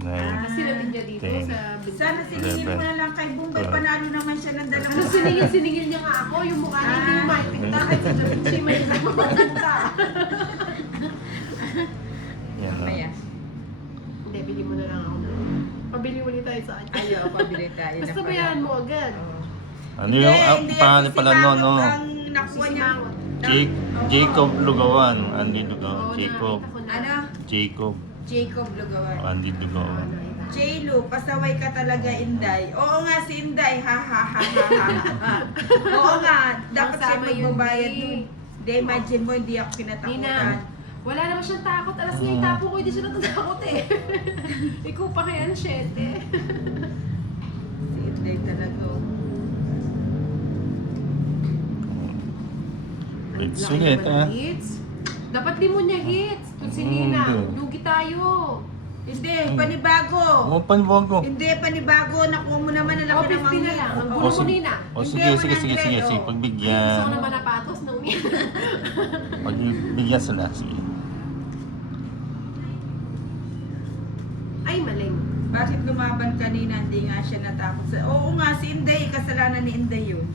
Sinabid niya dito 10. sa... Sana siningil mo na lang kay Bumbay. Panalo naman siya ng Ano dalawa. siningil niya nga ako, yung mukha niya hindi makikita kahit sa Davinci may nagmamukha. Yan na. Mamaya. Hindi, bili mo na lang ako. Pabili ulit tayo sa akin. Ayaw, pabili tayo. na Basta pala. bayaran mo agad. Oo. Ano yung pangalan si pala no? Mangot ang nakuha Si niya. Mangot. Jacob Lugawan. Andy Oo, Lugawan. Jacob. nakita ko na. Ano? Jacob. Jacob Lugawan. Andy Lugawan. J-Lo, pasaway ka talaga, Inday. Oo nga si Inday, ha ha ha ha ha. Oo nga, dapat siya Masama yun, magbabayad Di. nun. Hindi, imagine mo, hindi ako pinatakutan. Nina, wala naman siyang takot. Alas nga yung tapo ko, hindi siya natatakot eh. Ikaw pa kaya ang 7. Si Inday talaga. oh. Hits Laki ulit naman ah. ng hits. Dapat di mo niya hits. Kung si Nina, lugi tayo. Hindi, panibago. Oh, panibago. Hindi, panibago. Nakuha mo naman ang O, laki ng 50 na lang. Ang Oo. gulo mo, Nina. O Hindi, sige, sige, sige, 100, sige, sige, oh. pagbigyan. Gusto ko naman napatos nung Nina. Pagbigyan sila, sige. Ay, maling. Bakit lumaban kanina? Hindi nga siya natakot sa... Oo nga, si Inday. Kasalanan ni Inday yun.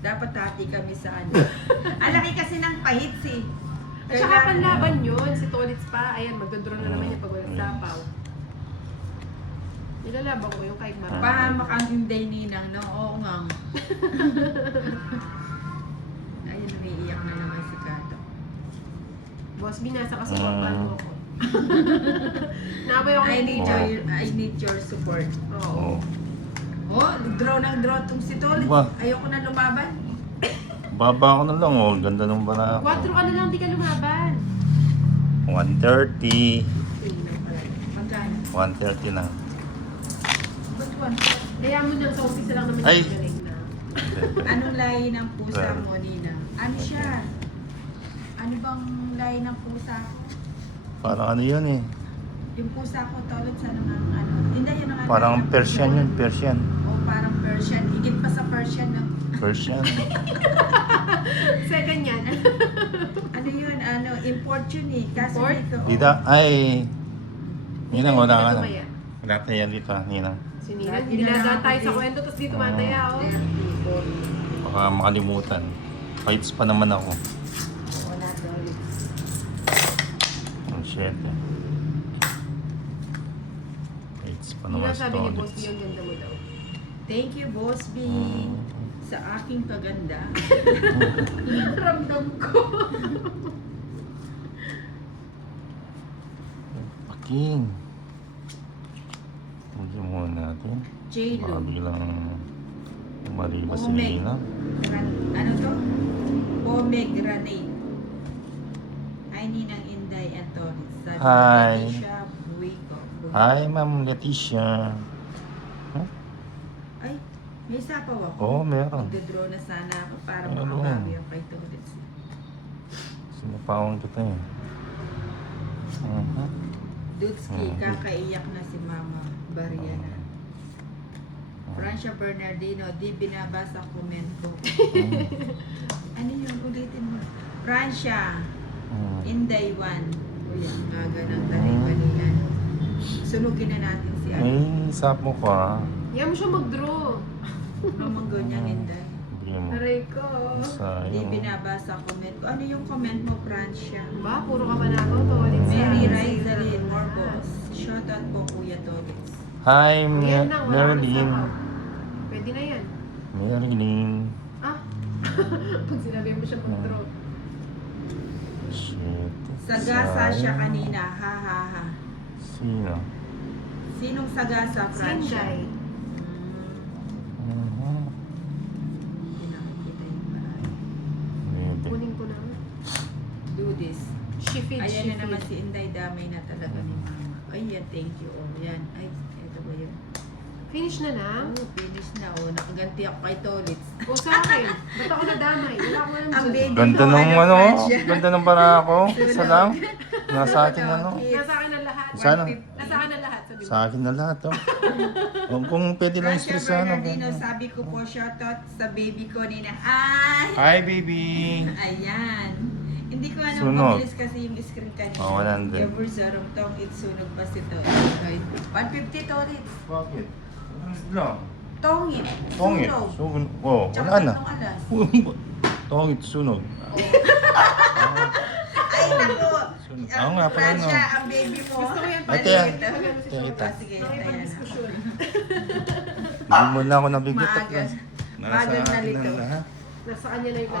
Dapat hati kami sa ano. Alaki kasi ng pahits eh. At saka panlaban yun. Si Tolitz pa. Ayan, magdodraw na naman niya pag walang sapaw. Nilalaban ko yung kahit marami. Pahamak ang Inday Ninang, no? Oo nga. Ayun, umiiyak na naman si Kato. Boss, binasa ka sa papan mo ko. Naabay ako I ng need teacher. I need your support. Oo. Oh, draw ng draw tong si Tolitz. Ba? Ayoko na lumaban. Baba ko na lang, oh. Ganda nung bara 4 ako. ka na lang, di ka lumaban. 130. Tingnan pala. Magkano? 130 na. Ba't one? Kaya mo dyan sa office lang naman Ay! yung galing na. Anong lahi ng pusa mo, Nina? Ano siya? Ano bang lahi ng pusa? Parang ano yun eh. Yung pusa ko, Tolitz, ano nga ang ano? Hindi, yun ang ano. Parang Persian yun, Persian. O parang Persian. Higit pa sa Persian, no? Persian. Second yan. Ano yun? Ano? Import yun eh. Kaso Import? dito. Dita, ay. Ninang, wala ka na. Tumaya. Wala tayo yan dito, Ninang. Si Nina, dinadaan tayo sa kwento, tapos dito mataya, oh. 30, 40. Baka makalimutan. Fights pa naman ako. Wala, Tolitz. Ang 7. Fights pa Nina, naman si sabi ni Boss Tolitz. B, ang ganda mo daw. Thank you, Boss B. Sa aking kaganda. Ramdam ko. Paking. Huwag muna natin. J-Lo. Baka biglang umaliba si Omeg. Nina. Ano to? Pomegranate. Hi, Ninang Inday and Tolitz. Sabi ni Hi. Leticia Buico. Hi, Ma'am Leticia. Huh? Ay, may sapaw ako. Oo, meron. Magdodraw na sana ako para Meron. makabawi ako kay Tolitz. Sinapawang kita eh. Dudski, kakaiyak na si Mama Bariana. Francia Bernardino, di binabasa comment ko. Ano yun? Ulitin mo. Francia, Inday 1. Uy, ang gaga ng talibanian. Sunugin na natin si ano. May sap mo pa. Yan mo siya mag-draw. Romanggo niyang Inday. Bigyan mo. Aray ko. Di Sayang. binabasa comment ko. Ano yung comment mo, Francia? Ba, puro ka manakaw, Tolitz. Mary Rizalin, more boss. Shoutout po, Kuya Tolitz. Hi, Yan lang, wala ka ng Marilyn. sapaw. Pwede na yan. Marilyn. Ah, pag sinabi mo siya mag-draw. Shit. Sagasa siya Sayang. kanina. Ha ha ha. Sino? Sinong sagasa, Francia? Sinjay. Mhm. Hindi nakikita yung marami. Pwede. Kunin ko na. Do this. Shifid, Ayan na naman shifid. si Inday. Damay na talaga ni Mama. Ay, yan. Thank you. Oh, yan. Ay, ito ba yun? Finish na lang. Oh, finish na. Oh, nakaganti ako kay Tolitz. O sa akin. Ba't ako nadamay? Wala ko alam Ang dyan. baby Ganda ko, nung ano, Francia. ganda ng para ako. Isa lang. Nasa akin ano. Nasa akin na lahat. Sana. Nasa akin na lahat. Sabi mo. Sa akin na lahat oh. Kung pwede lang Francia stressahan. Bernardino, sabi ko po, shoutout sa baby ko nina. Ay! Hi baby. Ayan. Hindi ko alam Sunog. mabilis kasi yung screen kanina. Oh, 100. Gabor sarong tong sunog pa si to. 150 to ulit. Bakit? Lang. Tongit. Tongit. Sunog. Sunog. Oh, Tsaka wala na. tatlong alas. Tongit, sunog. Ay, naku. Sunog. Oo nga, pala no. Francia, ang baby mo. Gusto ko yan, Ate, pala. Ate. Sige, Nakita ayan. diskusyon. Hindi mo na ako nabigyan. Maaga. Nasa Maagang akin nalito. na lahat. Nasa kanya na yung